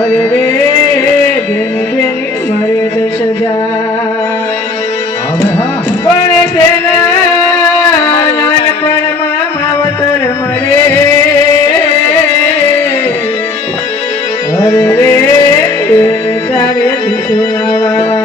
હરે રે દશ જાય. પણ તેના નાનપણમાં માવતર મરે હરે રે તારે સુનાવા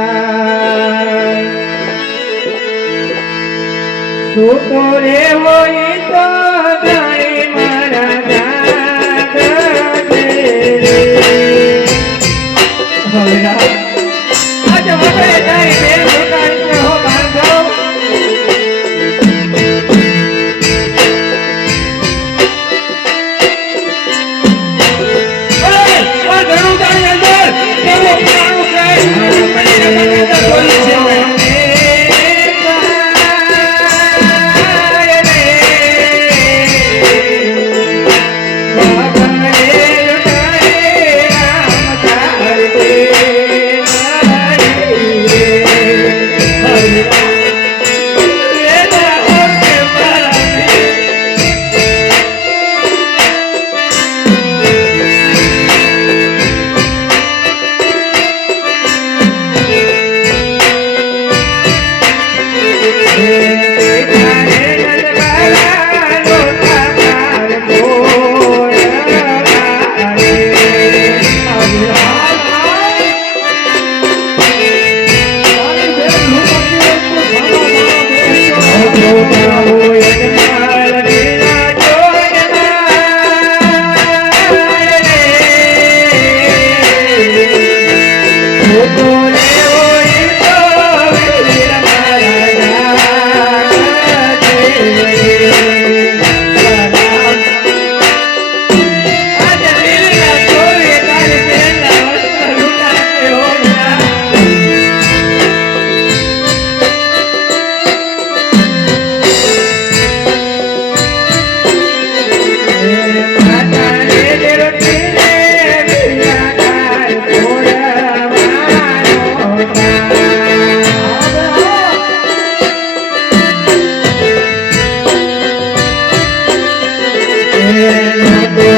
Amen.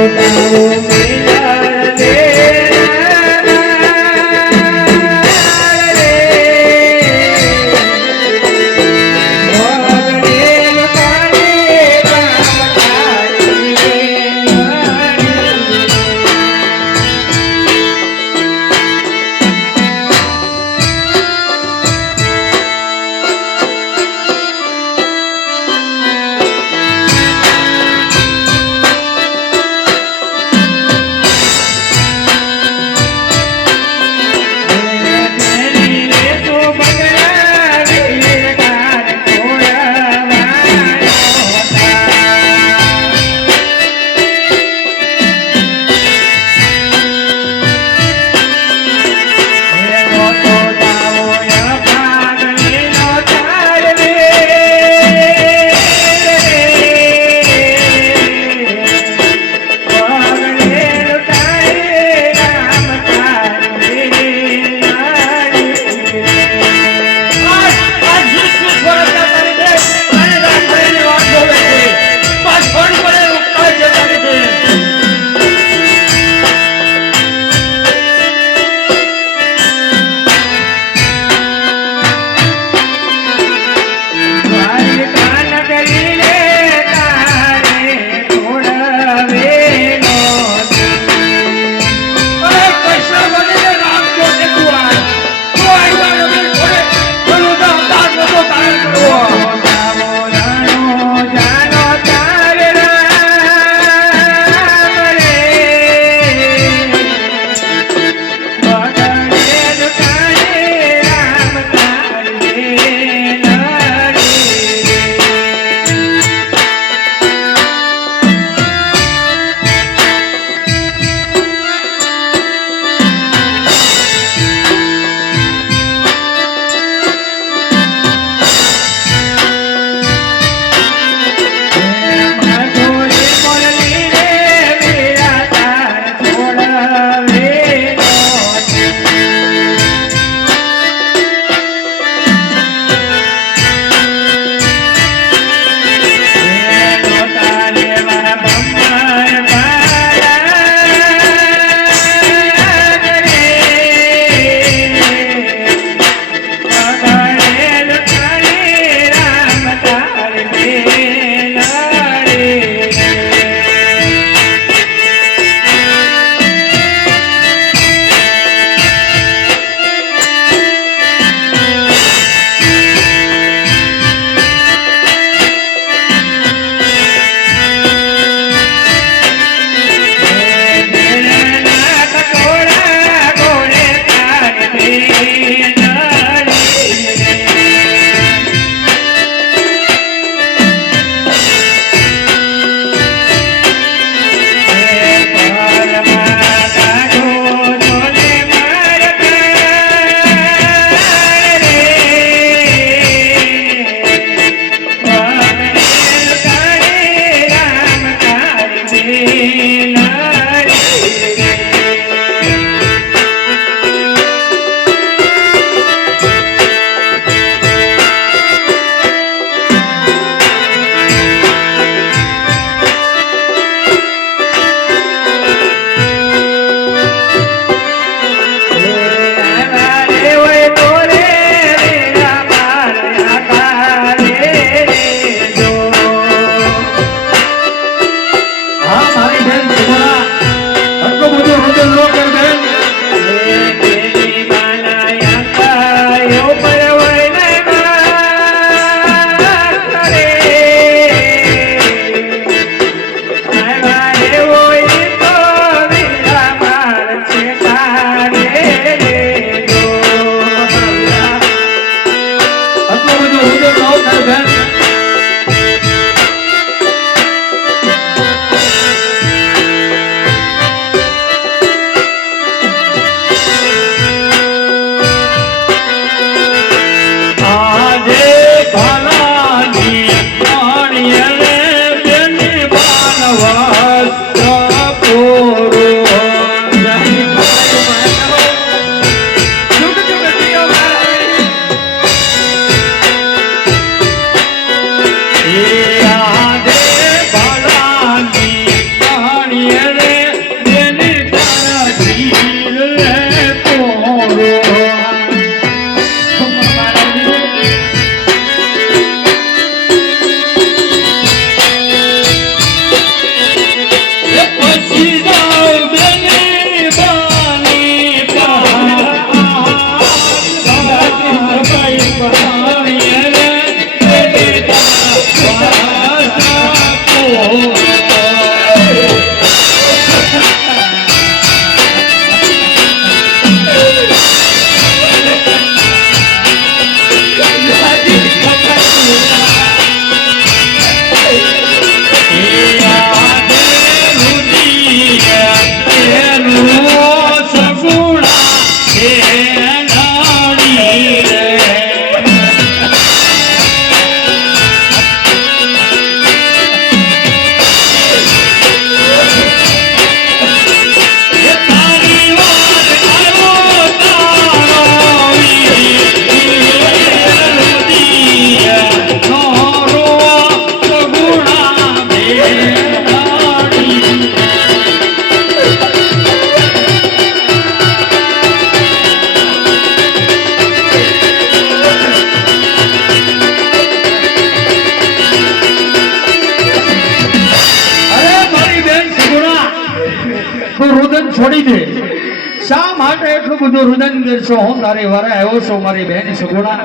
શા માટે એટલું બધું રુદન કરશો? હું તારી વારે આવ્યો છો મારી બેન સગુણા.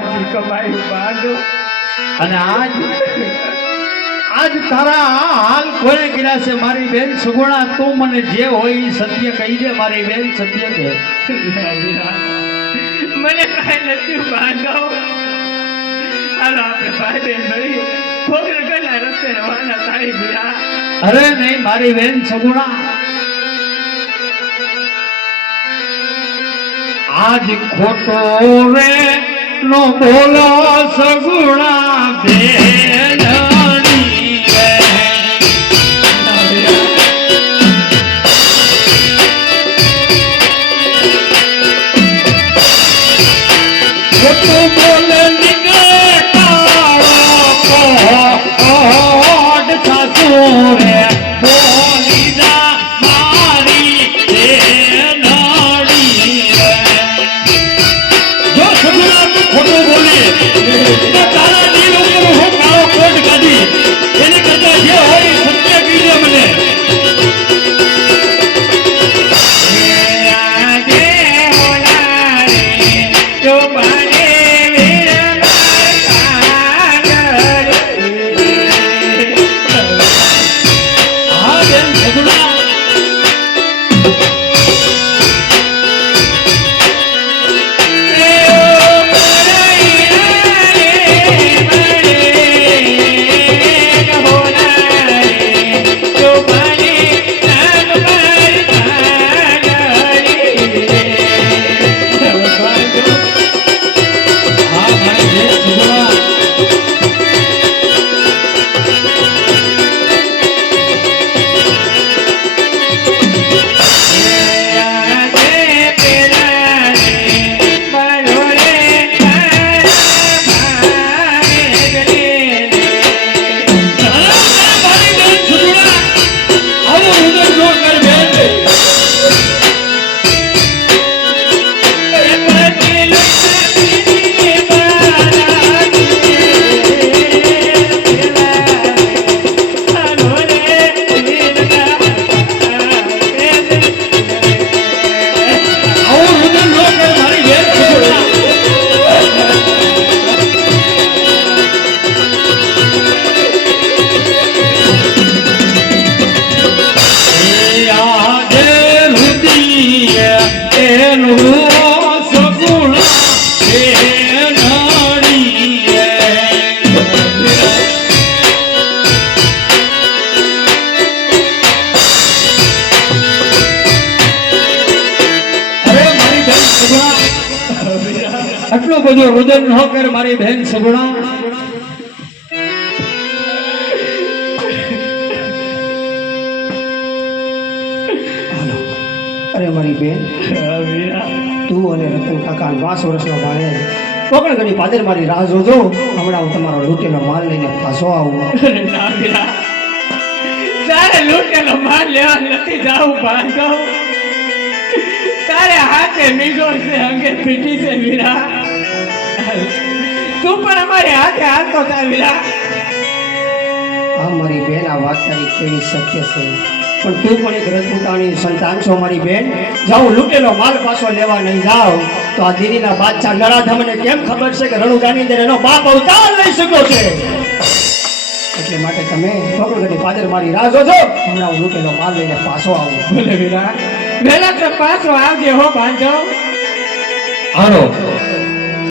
અને આજ આજ તારા આ હાલ કોને કર્યા છે? મારી બેન સગુણા તું મને જે હોય એ સત્ય કહી દે મારી બેન સત્ય કહે. મને કાંઈ નથી બાંધો. હાલો આપણે ભાઈ રસ્તે રવાના અરે નહીં મારી બેન સગુણા. આજ ખોટો રે નો બોલો સગુણા ખોટું બોલે બધું રુદન ન કર મારી બહેન સગુણા. અરે, મારી બેન, તું અને રતન કાકા પાંચ વર્ષનો ભાણે પકડ કરી પાદર મારી રાહ જોજો. હમણાં હું તમારો લૂંટેલો માલ લઈને પાછો આવું. તારે લૂંટેલો માલ લેવા નથી જાવું બાંધો તારે હાથે મીઠો છે, અંગે પીટી છે વીરા તું પણ અમારે હાથે હાથો થા અમારી હા મારી બેન આ વાત તારી કેવી સત્ય છે. પણ તું પણ એક રજપૂતાની સંતાન છો મારી બેન. જાઉં લૂંટેલો માલ પાછો લેવા નહીં જાઉં. તો આ દિલ્હીના બાદશાહ નરાધમને કેમ ખબર છે કે રણુગાની અંદર એનો બાપ અવતાર લઈ શક્યો છે? એટલે માટે તમે પકડ ઘડી પાદર મારી રાહ જોજો. હમણાં હું લૂંટેલો માલ લઈને પાછો આવું. ભલે વીરા વેલા તો પાછો આવજે હો ભાંજો. હાલો.